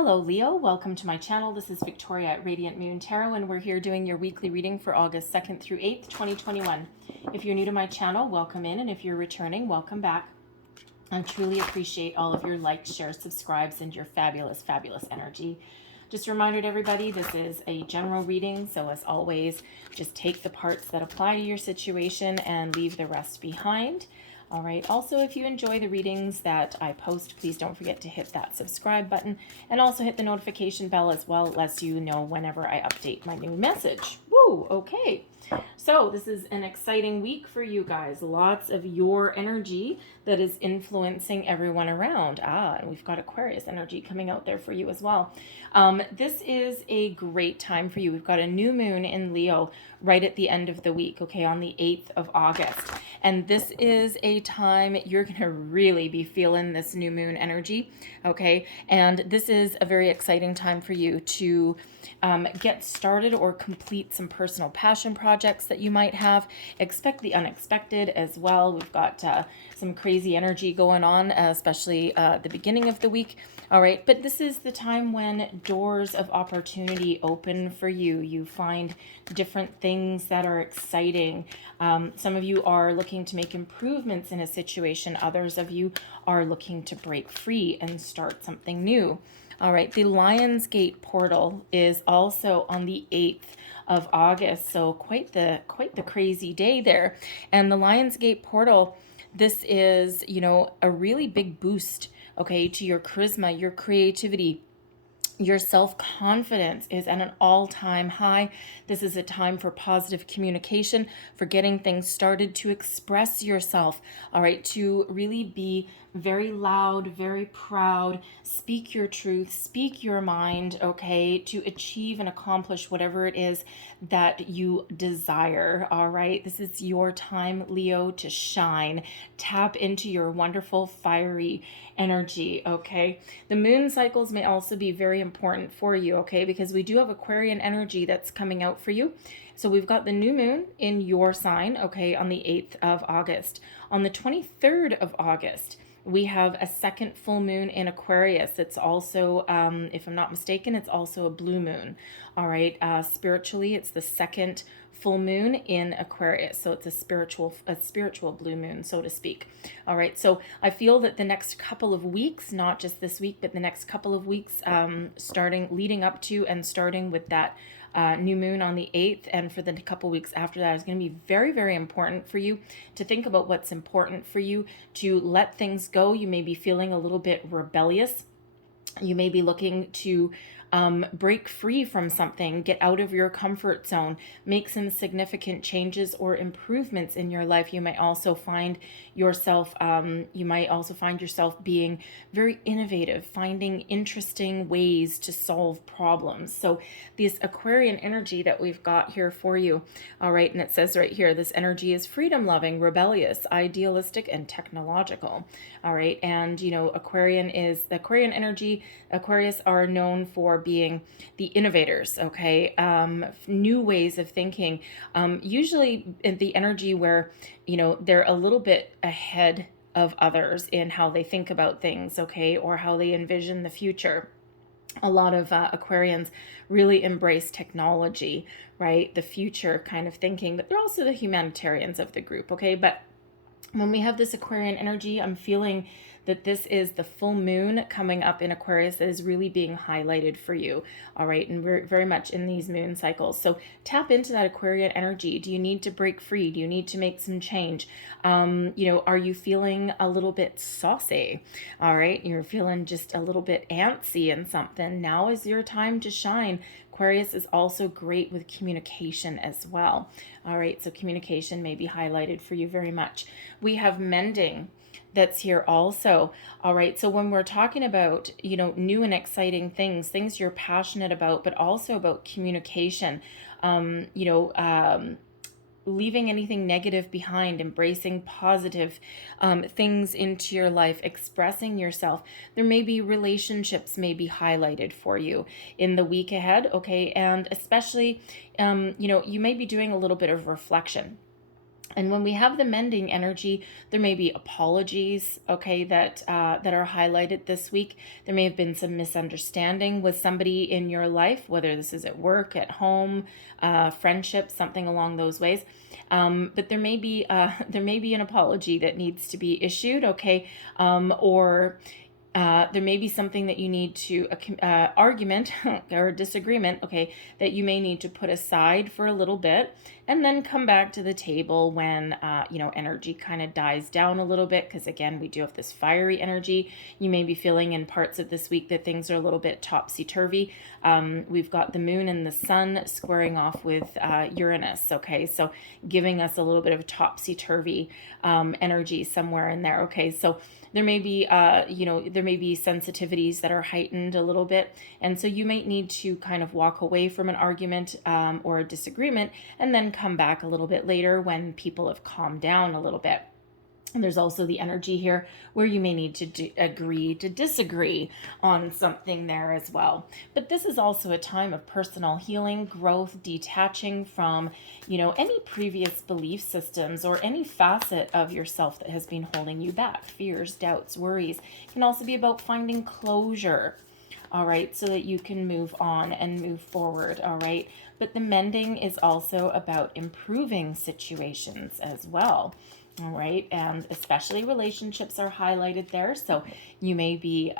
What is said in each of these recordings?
Hello Leo, welcome to my channel. This is Victoria at Radiant Moon Tarot, and we're here doing your weekly reading for August 2nd through 8th, 2021. If you're new to my channel, welcome in, and if you're returning, welcome back. I truly appreciate all of your likes, shares, subscribes, and your fabulous, fabulous energy. Just a reminder to everybody, this is a general reading, so as always, just take the parts that apply to your situation and leave the rest behind. All right, also, if you enjoy the readings that I post, please don't forget to hit that subscribe button and also hit the notification bell as well. It lets you know whenever I update my new message. Woo, okay. So this is an exciting week for you guys. Lots of your energy that is influencing everyone around. And we've got Aquarius energy coming out there for you as well. This is a great time for you. We've got a new moon in Leo right at the end of the week, okay, on the 8th of August. And this is a time you're going to really be feeling this new moon energy, okay? And this is a very exciting time for you to get started or complete some personal passion projects that you might have. Expect the unexpected as well. We've got some crazy energy going on, especially the beginning of the week. All right, but this is the time when doors of opportunity open for you. You find different things that are exciting. Some of you are looking to make improvements in a situation. Others of you are looking to break free and start something new. All right, the Lionsgate portal is also on the 8th of August, so quite the crazy day there. And the Lionsgate portal, this is, a really big boost, okay, to your charisma, your creativity. Your self-confidence is at an all-time high. This is a time for positive communication, for getting things started, to express yourself, all right, to really be very loud, very proud, speak your truth, speak your mind, okay, to achieve and accomplish whatever it is that you desire, all right? This is your time, Leo, to shine. Tap into your wonderful, fiery energy, okay? The moon cycles may also be very important for you, okay, because we do have Aquarian energy that's coming out for you. So we've got the new moon in your sign, okay, on the 8th of August. On the 23rd of August, we have a second full moon in Aquarius. It's also, if I'm not mistaken, it's also a blue moon. All right, spiritually, it's the second full moon in Aquarius, so it's a spiritual blue moon, so to speak. All right, so I feel that the next couple of weeks, not just this week, but the next couple of weeks, leading up to and starting with that new moon on the 8th, and for the couple weeks after that, is going to be very, very important for you to think about what's important for you, to let things go. You may be feeling a little bit rebellious. You may be looking to break free from something, get out of your comfort zone, make some significant changes or improvements in your life. You might also find yourself being very innovative, finding interesting ways to solve problems. So this Aquarian energy that we've got here for you, all right, and it says right here, this energy is freedom loving, rebellious, idealistic, and technological. All right, and Aquarian energy. Aquarius are known for being the innovators, okay, new ways of thinking, usually the energy where, they're a little bit ahead of others in how they think about things, okay, or how they envision the future. A lot of Aquarians really embrace technology, right, the future kind of thinking, but they're also the humanitarians of the group, okay, but when we have this Aquarian energy, I'm feeling that this is the full moon coming up in Aquarius that is really being highlighted for you, all right, and we're very much in these moon cycles. So tap into that Aquarian energy. Do you need to break free? Do you need to make some change? Are you feeling a little bit saucy? All right, you're feeling just a little bit antsy in something. Now is your time to shine. Aquarius is also great with communication as well. All right, so communication may be highlighted for you very much. We have mending that's here also. All right, so when we're talking about, new and exciting things you're passionate about, but also about communication, leaving anything negative behind, embracing positive things into your life, expressing yourself. There may be relationships may be highlighted for you in the week ahead, okay? And especially, you may be doing a little bit of reflection. And when we have the mending energy, there may be apologies, okay, that are highlighted this week. There may have been some misunderstanding with somebody in your life, whether this is at work, at home, friendship, something along those ways. But there may be an apology that needs to be issued, okay, or there may be something that you need to, argument or disagreement, okay, that you may need to put aside for a little bit and then come back to the table when, energy kind of dies down a little bit. Because again, we do have this fiery energy. You may be feeling in parts of this week that things are a little bit topsy-turvy. We've got the moon and the sun squaring off with Uranus, okay, so giving us a little bit of topsy-turvy energy somewhere in there, okay, so there may be, sensitivities that are heightened a little bit. And so you might need to kind of walk away from an argument or a disagreement and then come back a little bit later when people have calmed down a little bit. And there's also the energy here where you may need to agree to disagree on something there as well. But this is also a time of personal healing, growth, detaching from, any previous belief systems or any facet of yourself that has been holding you back. Fears, doubts, worries. It can also be about finding closure. All right, so that you can move on and move forward. All right, but the mending is also about improving situations as well. All right, and especially relationships are highlighted there. So you may be,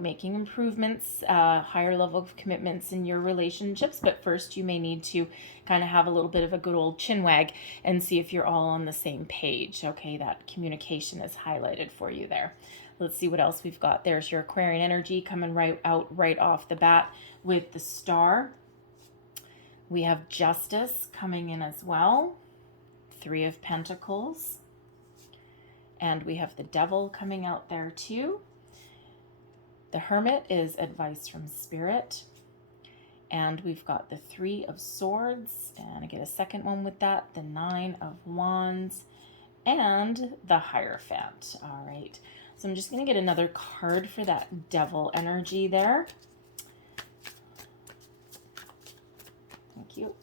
making improvements, higher level of commitments in your relationships. But first, you may need to kind of have a little bit of a good old chin wag and see if you're all on the same page. Okay, that communication is highlighted for you there. Let's see what else we've got. There's your Aquarian energy coming right off the bat with the star. We have justice coming in as well. Three of Pentacles, and we have the Devil coming out there too. The Hermit is advice from Spirit, and we've got the Three of Swords, and I get a second one with that, the Nine of Wands, and the Hierophant. All right, so I'm just going to get another card for that Devil energy there. Thank you.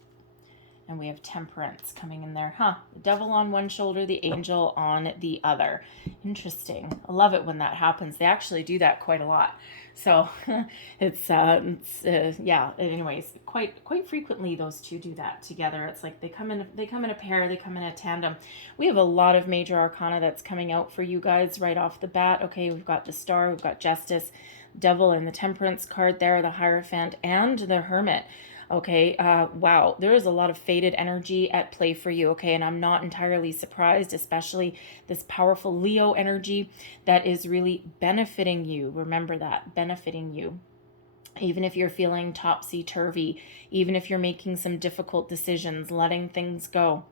And we have Temperance coming in there. The Devil on one shoulder, the Angel on the other. Interesting. I love it when that happens. They actually do that quite a lot. So anyways, quite frequently those two do that together. It's like they come in a pair, they come in a tandem. We have a lot of major arcana that's coming out for you guys right off the bat. Okay, we've got the Star, we've got Justice, Devil, and the Temperance card there, the Hierophant, and the Hermit. Okay, wow, there is a lot of faded energy at play for you, okay, and I'm not entirely surprised, especially this powerful Leo energy that is really benefiting you. Remember that, benefiting you. Even if you're feeling topsy-turvy, even if you're making some difficult decisions, letting things go,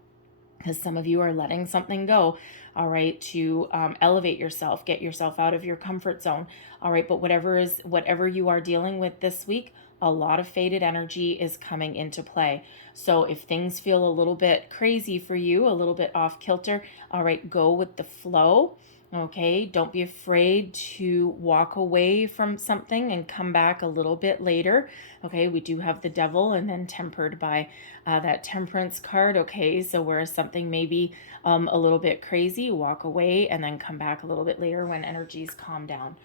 because some of you are letting something go, all right, to elevate yourself, get yourself out of your comfort zone, all right, but whatever you are dealing with this week, a lot of faded energy is coming into play. So if things feel a little bit crazy for you, a little bit off kilter, all right, go with the flow. Okay, don't be afraid to walk away from something and come back a little bit later. Okay, we do have the Devil and then tempered by that Temperance card. Okay, so whereas something may be a little bit crazy, walk away and then come back a little bit later when energies calm down.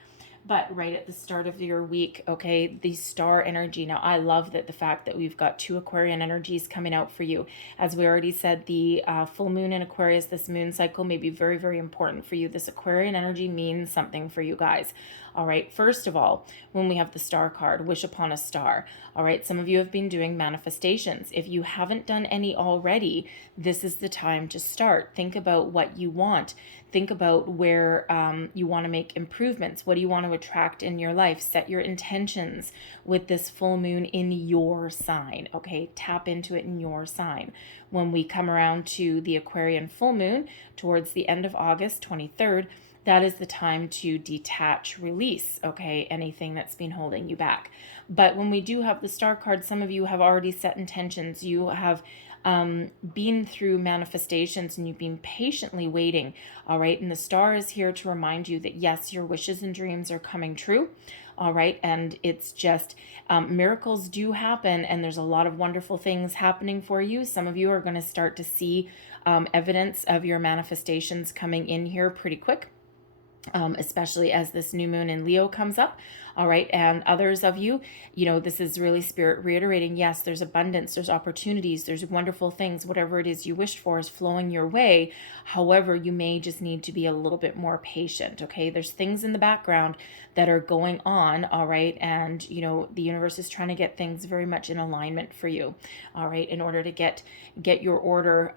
But right at the start of your week, okay, the Star energy. Now, I love the fact that we've got two Aquarian energies coming out for you. As we already said, the full moon in Aquarius, this moon cycle may be very, very important for you. This Aquarian energy means something for you guys. All right, first of all, when we have the Star card, wish upon a star. All right, some of you have been doing manifestations. If you haven't done any already, this is the time to start. Think about what you want. Think about where you want to make improvements. What do you want to attract in your life? Set your intentions with this full moon in your sign. Okay, tap into it in your sign. When we come around to the Aquarian full moon towards the end of August, 23rd, that is the time to detach, release, okay, anything that's been holding you back. But when we do have the Star card, some of you have already set intentions. You have been through manifestations and you've been patiently waiting, all right? And the Star is here to remind you that, yes, your wishes and dreams are coming true, all right? And it's just miracles do happen, and there's a lot of wonderful things happening for you. Some of you are going to start to see evidence of your manifestations coming in here pretty quick. Especially as this new moon in Leo comes up. All right. And others of you, this is really spirit reiterating. Yes, there's abundance, there's opportunities, there's wonderful things. Whatever it is you wished for is flowing your way. However, you may just need to be a little bit more patient. Okay. There's things in the background that are going on. All right. And, the universe is trying to get things very much in alignment for you. All right. In order to get your order,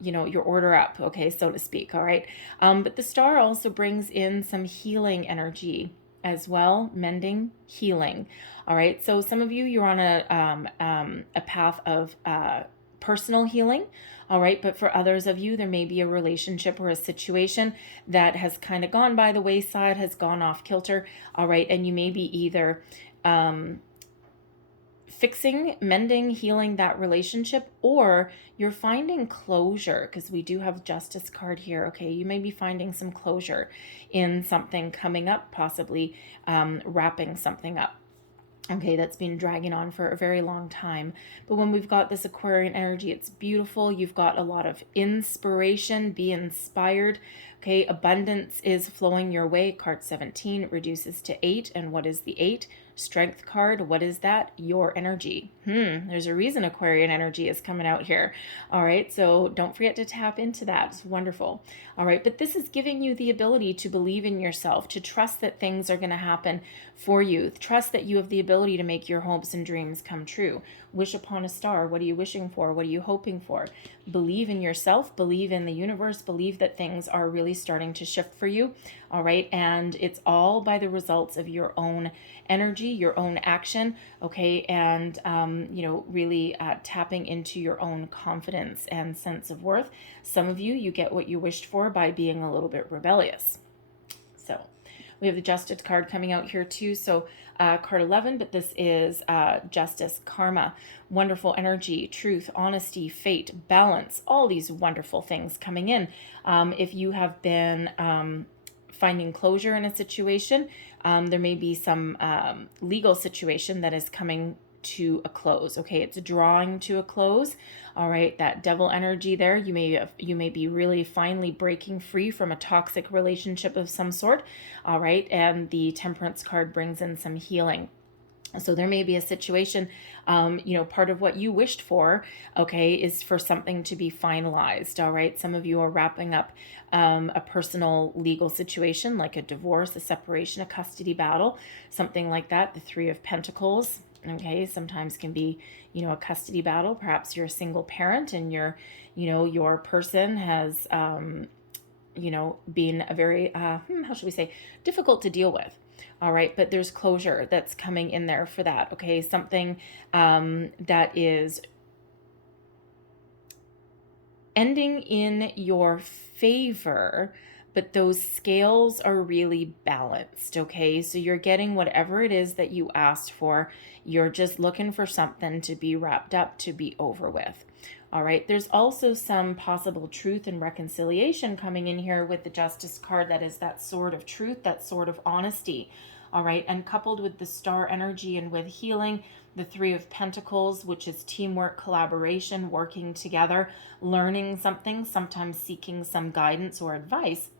your order up. Okay. So to speak. All right. But the star also brings in some healing energy as well, mending, healing. All right. So some of you, you're on a path of personal healing. All right. But for others of you, there may be a relationship or a situation that has kind of gone by the wayside, has gone off kilter. All right. And you may be either fixing, mending, healing that relationship, or you're finding closure, because we do have Justice card here. Okay, you may be finding some closure in something coming up, possibly wrapping something up. Okay, that's been dragging on for a very long time. But when we've got this Aquarian energy, it's beautiful. You've got a lot of inspiration. Be inspired. Okay, abundance is flowing your way. Card 17, it reduces to 8. And what is the 8? Strength card. What is that? Your energy. There's a reason Aquarian energy is coming out here. All right, so don't forget to tap into that. It's wonderful. All right, but this is giving you the ability to believe in yourself, to trust that things are going to happen for you. Trust that you have the ability to make your hopes and dreams come true. Wish upon a star. What are you wishing for? What are you hoping for? Believe in yourself. Believe in the universe. Believe that things are really starting to shift for you. All right, and it's all by the results of your own energy, your own action. Okay, and really tapping into your own confidence and sense of worth. Some of you get what you wished for by being a little bit rebellious. So we have the Justice card coming out here too. So card 11, but this is Justice, Karma, wonderful energy, truth, honesty, fate, balance, all these wonderful things coming in. If you have been finding closure in a situation, there may be some legal situation that is coming to a close. Okay, it's drawing to a close. All right, that devil energy there, you may be really finally breaking free from a toxic relationship of some sort. All right, and the Temperance card brings in some healing. So there may be a situation, part of what you wished for, okay, is for something to be finalized. All right, some of you are wrapping up a personal legal situation like a divorce, a separation, a custody battle, something like that. The Three of Pentacles, okay, sometimes can be, a custody battle. Perhaps you're a single parent and your person has, been a very, how should we say, difficult to deal with. All right, but there's closure that's coming in there for that. Okay, something that is ending in your favor, but those scales are really balanced. Okay, so you're getting whatever it is that you asked for. You're just looking for something to be wrapped up, to be over with. All right, there's also some possible truth and reconciliation coming in here with the Justice card. That is that sword of truth, that sword of honesty. All right, and coupled with the star energy and with healing, the Three of Pentacles, which is teamwork, collaboration, working together, learning something, sometimes seeking some guidance or advice.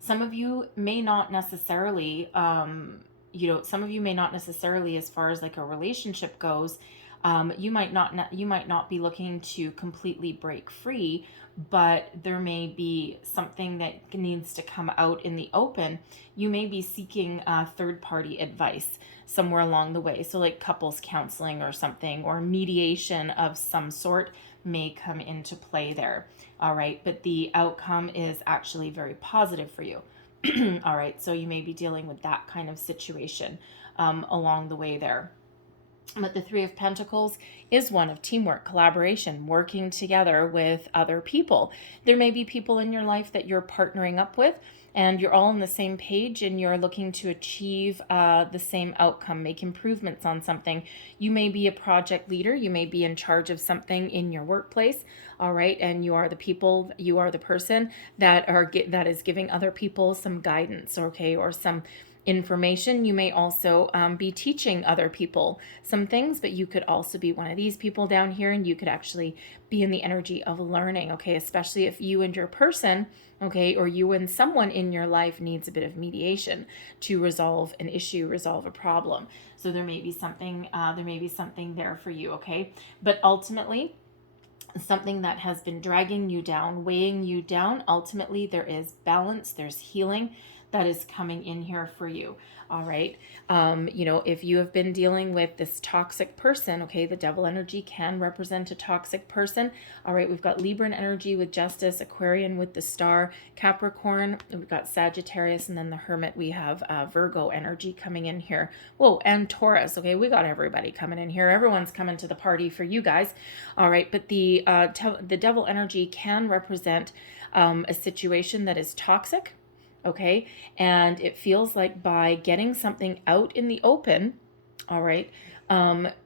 Some of you may not necessarily, as far as like a relationship goes, you might not be looking to completely break free, but there may be something that needs to come out in the open. You may be seeking third-party advice somewhere along the way. So like couples counseling or something, or mediation of some sort may come into play there. All right, but the outcome is actually very positive for you. All right, so you may be dealing with that kind of situation along the way there. But the Three of Pentacles is one of teamwork, collaboration, working together with other people. There may be people in your life that you're partnering up with, and you're all on the same page and you're looking to achieve the same outcome, make improvements on something. You may be a project leader. You may be in charge of something in your workplace. All right. And you are the person that is giving other people some guidance, okay, or some information. You may also be teaching other people some things, but you could also be one of these people down here, and you could actually be in the energy of learning, okay? Especially if you and your person, okay, or you and someone in your life needs a bit of mediation to resolve an issue, resolve a problem. So there may be something there for you, okay? But ultimately, something that has been dragging you down, weighing you down, ultimately there is balance, there's healing that is coming in here for you. All right. If you have been dealing with this toxic person, okay, the devil energy can represent a toxic person. All right. We've got Libran energy with Justice, Aquarian with the Star, Capricorn, we've got Sagittarius, and then the Hermit, we have Virgo energy coming in here. Whoa, and Taurus. Okay. We got everybody coming in here. Everyone's coming to the party for you guys. All right. But the devil energy can represent a situation that is toxic. Okay, and it feels like by getting something out in the open, all right,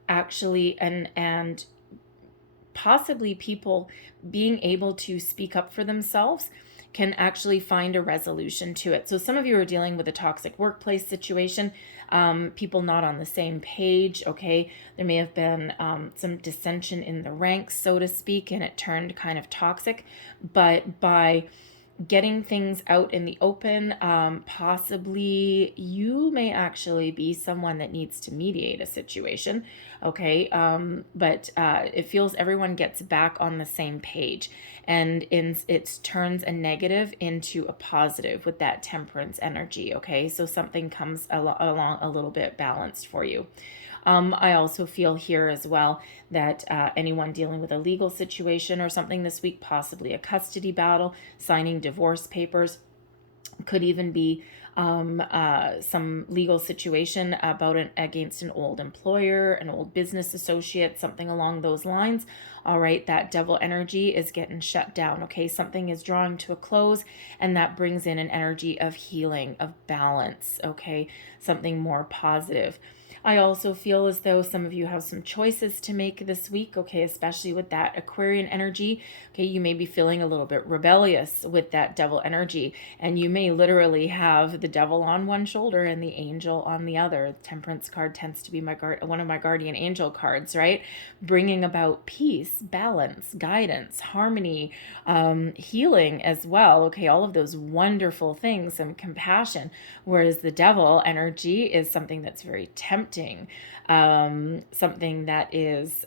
actually, and possibly people being able to speak up for themselves can actually find a resolution to it. So some of you are dealing with a toxic workplace situation, people not on the same page, okay? There may have been some dissension in the ranks, so to speak, and it turned kind of toxic, but by getting things out in the open, possibly you may actually be someone that needs to mediate a situation, okay? But it feels everyone gets back on the same page, and it turns a negative into a positive with that temperance energy, okay? So something comes along a little bit balanced for you. I also feel here as well that anyone dealing with a legal situation or something this week, possibly a custody battle, signing divorce papers, could even be some legal situation against an old employer, an old business associate, something along those lines. All right, that devil energy is getting shut down, okay? Something is drawing to a close, and that brings in an energy of healing, of balance, okay? Something more positive. I also feel as though some of you have some choices to make this week, okay, especially with that Aquarian energy. Okay, you may be feeling a little bit rebellious with that devil energy, and you may literally have the devil on one shoulder and the angel on the other. The Temperance card tends to be one of my guardian angel cards, right? Bringing about peace, balance, guidance, harmony, healing as well. Okay, all of those wonderful things, and compassion. Whereas the devil energy is something that's very tempting, something that is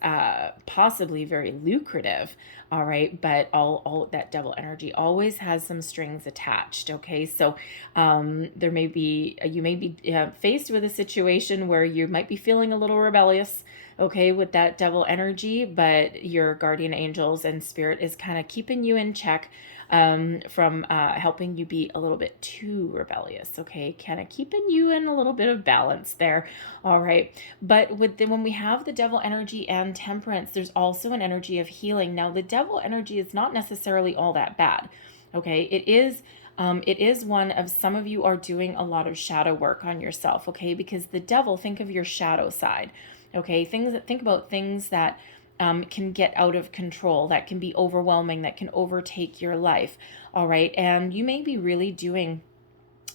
possibly very lucrative. All right, but all that devil energy always has some strings attached. Okay, so you may be faced with a situation where you might be feeling a little rebellious, okay, with that devil energy, but your guardian angels and spirit is kind of keeping you in check from helping you be a little bit too rebellious, okay, kind of keeping you in a little bit of balance there. All right, but when we have the devil energy and temperance, there's also an energy of healing. Now the devil energy is not necessarily all that bad, okay? It is one of, some of you are doing a lot of shadow work on yourself, okay? Because the devil, think of your shadow side, okay? Think about things that can get out of control, that can be overwhelming, that can overtake your life. All right. And you may be really doing,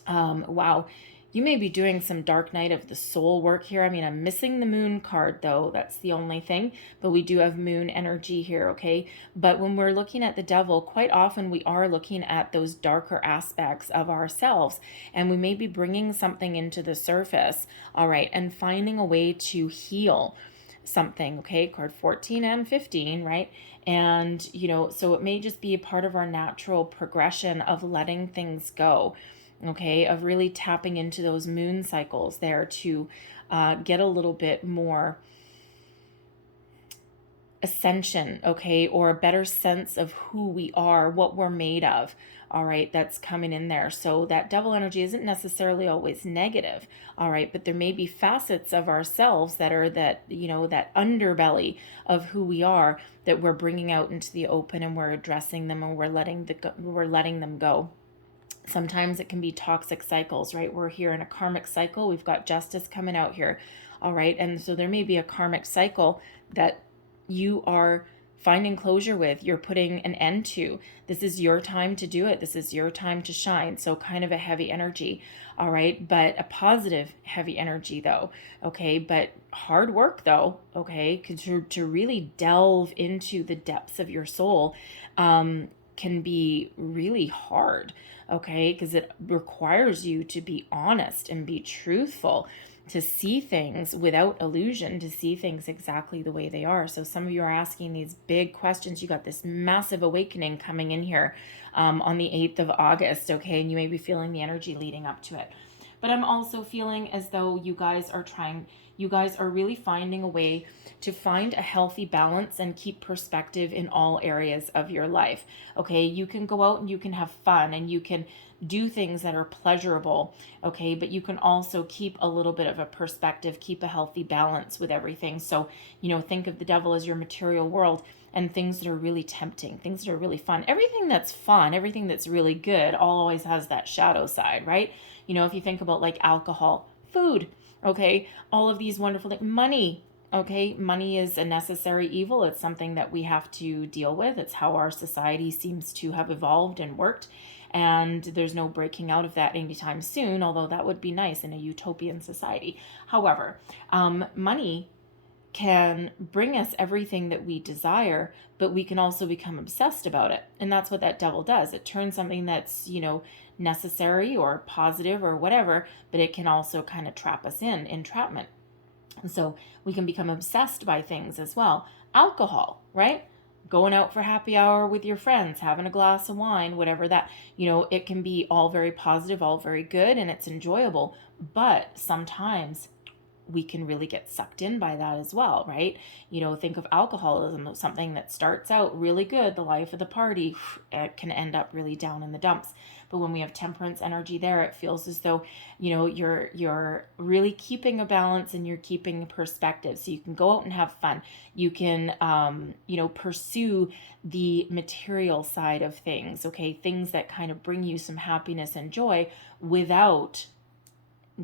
you may be doing some dark night of the soul work here. I mean, I'm missing the moon card though. That's the only thing, but we do have moon energy here. Okay. But when we're looking at the devil, quite often we are looking at those darker aspects of ourselves, and we may be bringing something into the surface. All right. And finding a way to heal something, okay? Card 14 and 15, right? And, so it may just be a part of our natural progression of letting things go, okay? Of really tapping into those moon cycles there to get a little bit more ascension, okay? Or a better sense of who we are, what we're made of. All right, that's coming in there. So that devil energy isn't necessarily always negative. All right, but there may be facets of ourselves that are that underbelly of who we are that we're bringing out into the open, and we're addressing them, and we're letting them go. Sometimes it can be toxic cycles, right? We're here in a karmic cycle. We've got justice coming out here. All right, and so there may be a karmic cycle that you are finding closure with, you're putting an end to. This is your time to do it. This is your time to shine. So kind of a heavy energy, all right? But a positive heavy energy though, okay? But hard work though, okay? To really delve into the depths of your soul can be really hard, okay? Because it requires you to be honest and be truthful, to see things without illusion, to see things exactly the way they are. So some of you are asking these big questions. You got this massive awakening coming in here on the 8th of August, okay? And you may be feeling the energy leading up to it. But I'm also feeling as though you guys are really finding a way to find a healthy balance and keep perspective in all areas of your life. Okay, you can go out and you can have fun and you can do things that are pleasurable, okay, but you can also keep a little bit of a perspective, keep a healthy balance with everything. So, think of the devil as your material world, and things that are really tempting, things that are really fun. Everything that's fun, everything that's really good always has that shadow side, right? If you think about like alcohol, food, okay, all of these wonderful things, money, okay, money is a necessary evil. It's something that we have to deal with. It's how our society seems to have evolved and worked. And there's no breaking out of that anytime soon, although that would be nice in a utopian society. However, money can bring us everything that we desire, but we can also become obsessed about it. And that's what that devil does. It turns something that's, necessary or positive or whatever, but it can also kind of trap us in entrapment. And so we can become obsessed by things as well. Alcohol, right? Going out for happy hour with your friends, having a glass of wine, whatever that, it can be all very positive, all very good, and it's enjoyable. But sometimes we can really get sucked in by that as well, right? Think of alcoholism, something that starts out really good, the life of the party, it can end up really down in the dumps. But when we have temperance energy there, it feels as though, you're really keeping a balance and you're keeping perspective. So you can go out and have fun. You can, pursue the material side of things, okay? Things that kind of bring you some happiness and joy without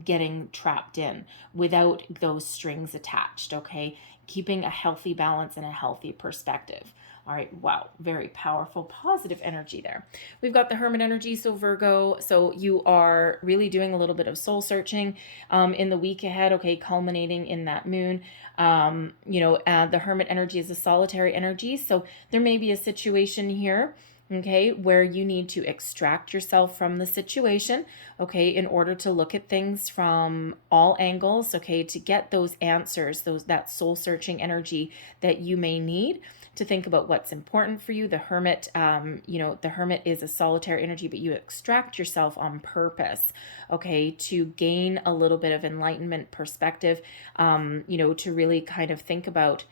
getting trapped in, without those strings attached, okay? Keeping a healthy balance and a healthy perspective. All right, wow, very powerful, positive energy there. We've got the Hermit energy, so Virgo, so you are really doing a little bit of soul searching in the week ahead, okay, culminating in that moon. The Hermit energy is a solitary energy, so there may be a situation here, okay, where you need to extract yourself from the situation, okay, in order to look at things from all angles, okay, to get those answers, that soul searching energy that you may need to think about what's important for you. The Hermit, the Hermit is a solitary energy, but you extract yourself on purpose, okay, to gain a little bit of enlightenment perspective, to really kind of think about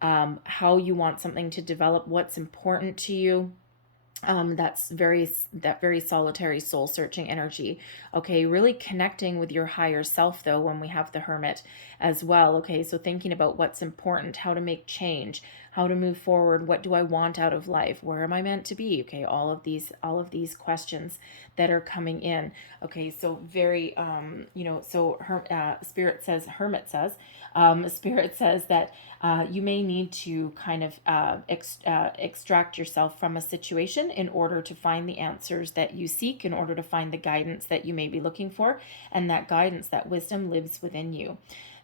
how you want something to develop, what's important to you. That's that very solitary soul searching energy. Okay, really connecting with your higher self though when we have the Hermit as well. Okay, so thinking about what's important, how to make change, how to move forward, what do I want out of life, where am I meant to be? Okay, all of these questions that are coming in. Okay, so very Spirit says, Hermit says, Spirit says that you may need to kind of extract yourself from a situation in order to find the answers that you seek, in order to find the guidance that you may be looking for, and that guidance, that wisdom lives within you.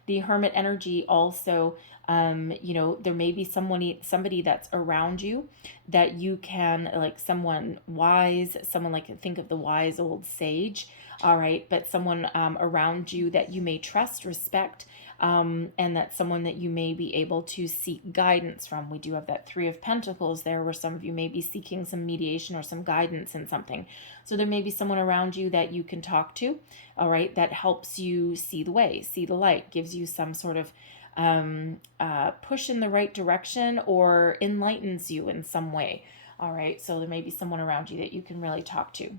The Hermit energy also, there may be somebody that's around you that you can, like someone wise, someone like, think of the wise old sage, all right, but someone around you that you may trust, respect, and that's someone that you may be able to seek guidance from. We do have that Three of Pentacles there, where some of you may be seeking some mediation or some guidance in something. So there may be someone around you that you can talk to, all right, that helps you see the way, see the light, gives you some sort of push in the right direction or enlightens you in some way. All right, so there may be someone around you that you can really talk to.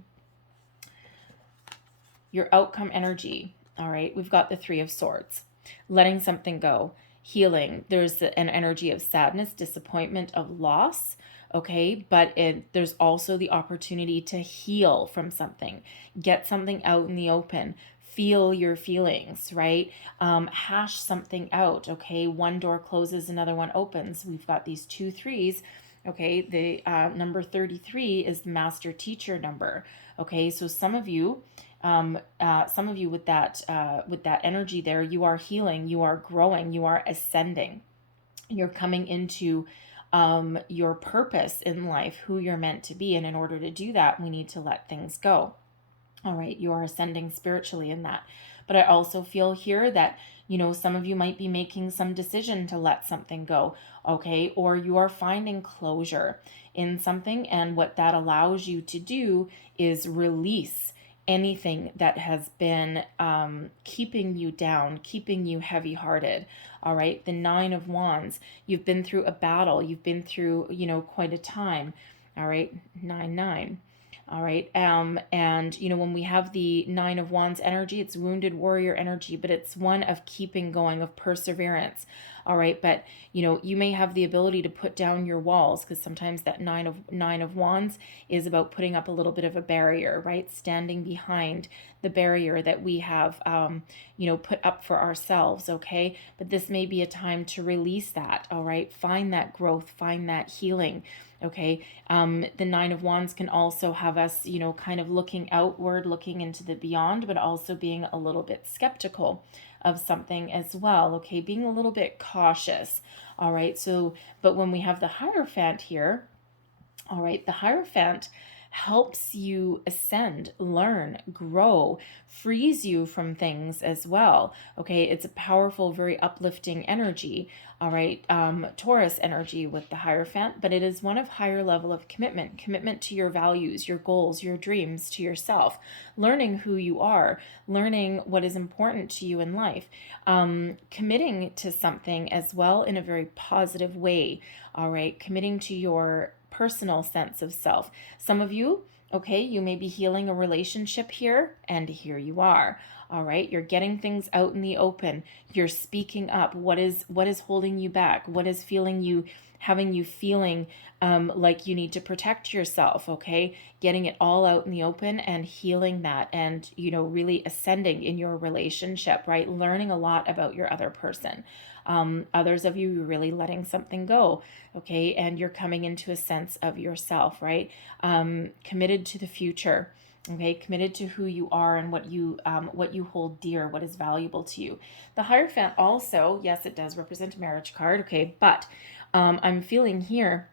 Your outcome energy, all right, we've got the Three of Swords. Letting something go, healing. There's an energy of sadness, disappointment, of loss, okay? But there's also the opportunity to heal from something, get something out in the open, feel your feelings, right? Hash something out, okay? One door closes, another one opens. We've got these 2 3s, okay? The number 33 is the master teacher number, okay? So some of you with that energy there, you are healing, you are growing, you are ascending, you're coming into your purpose in life, who you're meant to be. And in order to do that, we need to let things go. All right, you are ascending spiritually in that. But I also feel here that, you know, some of you might be making some decision to let something go, okay? Or you are finding closure in something. And what that allows you to do is release anything that has been keeping you down, keeping you heavy-hearted. All right, the 9 of Wands, you've been through a battle, you've been through, you know, quite a time. All right, 9-9. All right. And, you know, when we have the 9 of Wands energy, it's wounded warrior energy, but it's one of keeping going, of perseverance. All right. But, you know, you may have the ability to put down your walls, because sometimes that nine of Wands is about putting up a little bit of a barrier, right? Standing behind the barrier that we have, you know, put up for ourselves. Okay. But this may be a time to release that. All right. Find that growth, find that healing. Okay. The 9 of Wands can also have us, you know, kind of looking outward, looking into the beyond, but also being a little bit skeptical of something as well. Okay. Being a little bit cautious. All right. So, but when we have the Hierophant here, all right, the Hierophant helps you ascend, learn, grow, frees you from things as well. Okay, it's a powerful, very uplifting energy. All right, Taurus energy with the Hierophant, but it is one of higher level of commitment to your values, your goals, your dreams, to yourself, learning who you are, learning what is important to you in life, committing to something as well in a very positive way. All right, committing to your personal sense of self. Some of you, okay, you may be healing a relationship here, and here you are. All right, you're getting things out in the open. You're speaking up. What is holding you back? What is having you feeling like you need to protect yourself? Okay, getting it all out in the open and healing that, and, you know, really ascending in your relationship, right? Learning a lot about your other person. Others of you, you're really letting something go, okay? And you're coming into a sense of yourself, right? Committed to the future, okay? Committed to who you are and what you hold dear, what is valuable to you. The Hierophant also, yes, it does represent a marriage card, okay? But I'm feeling here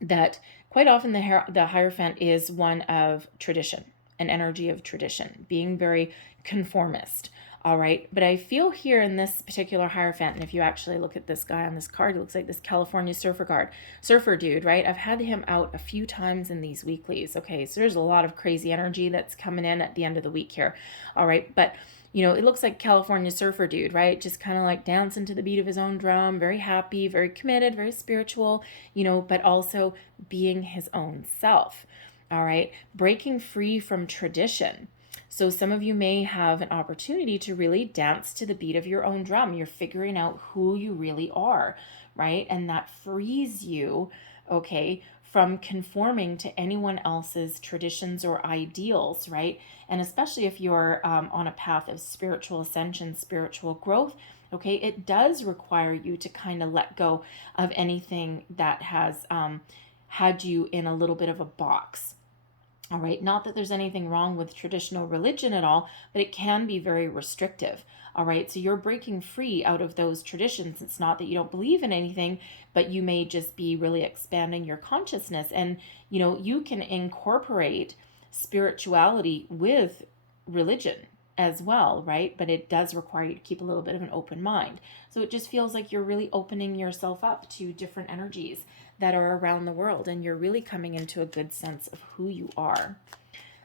that quite often the Hierophant is one of tradition, an energy of tradition, being very conformist. All right, but I feel here in this particular Hierophant, and if you actually look at this guy on this card, it looks like this California surfer dude, right? I've had him out a few times in these weeklies. Okay, so there's a lot of crazy energy that's coming in at the end of the week here. All right, but you know, it looks like California surfer dude, right? Just kind of like dancing to the beat of his own drum, very happy, very committed, very spiritual, you know, but also being his own self. All right, breaking free from tradition. So some of you may have an opportunity to really dance to the beat of your own drum. You're figuring out who you really are, right? And that frees you, okay, from conforming to anyone else's traditions or ideals, right? And especially if you're on a path of spiritual ascension, spiritual growth, okay, it does require you to kind of let go of anything that has had you in a little bit of a box. All right, not that there's anything wrong with traditional religion at all, but it can be very restrictive. All right, so you're breaking free out of those traditions. It's not that you don't believe in anything, but you may just be really expanding your consciousness. And, you know, you can incorporate spirituality with religion as well, right? But it does require you to keep a little bit of an open mind. So it just feels like you're really opening yourself up to different energies that are around the world, and you're really coming into a good sense of who you are.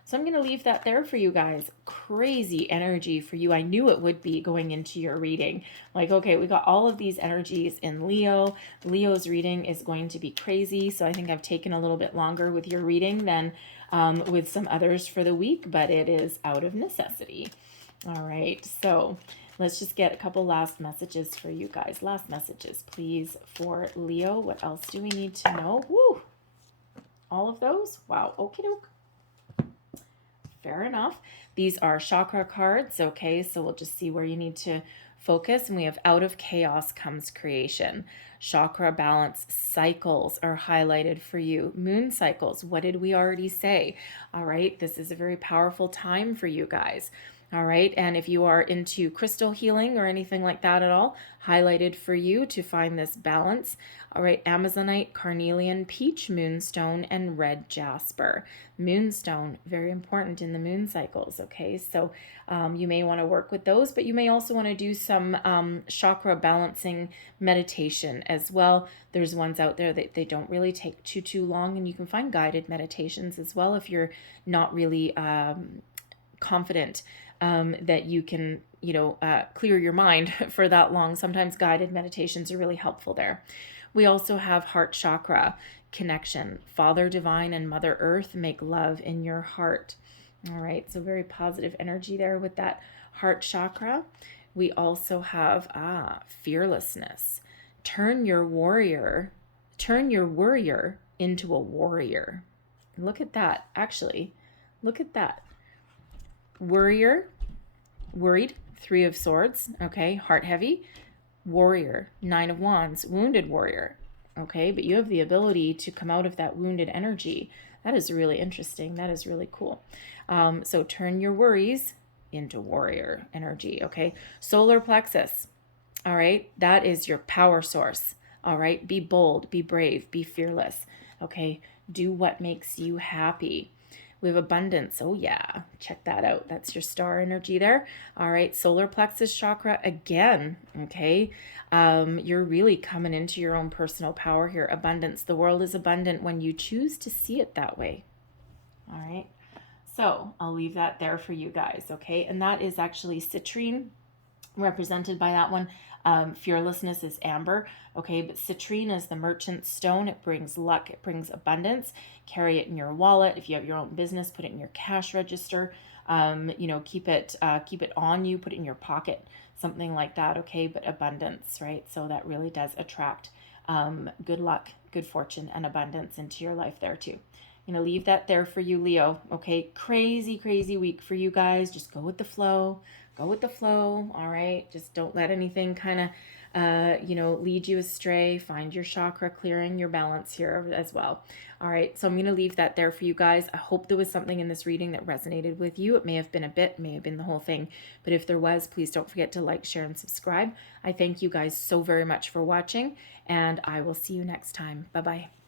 So I'm going to leave that there for you guys. Crazy energy for you. I knew it would be going into your reading. Like, okay, we got all of these energies in Leo. Leo's reading is going to be crazy. So I think I've taken a little bit longer with your reading than with some others for the week, but it is out of necessity. All right, so let's just get a couple last messages for you guys. Last messages, please, for Leo. What else do we need to know? Woo! All of those? Wow, okie doke. Fair enough. These are chakra cards, okay? So we'll just see where you need to focus. And we have out of chaos comes creation. Chakra balance cycles are highlighted for you. Moon cycles, what did we already say? All right, this is a very powerful time for you guys. All right, and if you are into crystal healing or anything like that at all, highlighted for you to find this balance. All right, Amazonite, carnelian, peach moonstone, and red jasper. Moonstone, very important in the moon cycles, okay? So you may want to work with those, but you may also want to do some chakra balancing meditation as well. There's ones out there that they don't really take too long, and you can find guided meditations as well if you're not really confident that you can, clear your mind for that long. Sometimes guided meditations are really helpful there. We also have heart chakra connection. Father Divine and Mother Earth make love in your heart. All right, so very positive energy there with that heart chakra. We also have fearlessness. Turn your worrier into a warrior. Look at that, actually. Look at that. Worrier, worried, 3 of Swords, okay, heart heavy. Warrior, 9 of Wands, wounded warrior, okay, but you have the ability to come out of that wounded energy. That is really interesting. That is really cool. So turn your worries into warrior energy, okay. Solar plexus, all right, that is your power source. All right, be bold, be brave, be fearless, okay. Do what makes you happy. We have abundance. Oh yeah, check that out. That's your star energy there. All right, solar plexus chakra again, okay? You're really coming into your own personal power here. Abundance. The world is abundant when you choose to see it that way. All right, so I'll leave that there for you guys, okay? And that is actually citrine, represented by that one. Fearlessness is amber, okay, but citrine is the merchant stone. It brings luck, it brings abundance. Carry it in your wallet. If you have your own business, put it in your cash register. Keep it on you, put it in your pocket, something like that, okay. But abundance, right? So that really does attract good luck, good fortune, and abundance into your life there too. I'm going to leave that there for you, Leo. Okay, crazy week for you guys. Just go with the flow. Go with the flow, all right? Just don't let anything kind of, lead you astray. Find your chakra clearing, your balance here as well. All right, so I'm going to leave that there for you guys. I hope there was something in this reading that resonated with you. It may have been a bit, may have been the whole thing. But if there was, please don't forget to like, share, and subscribe. I thank you guys so very much for watching, and I will see you next time. Bye-bye.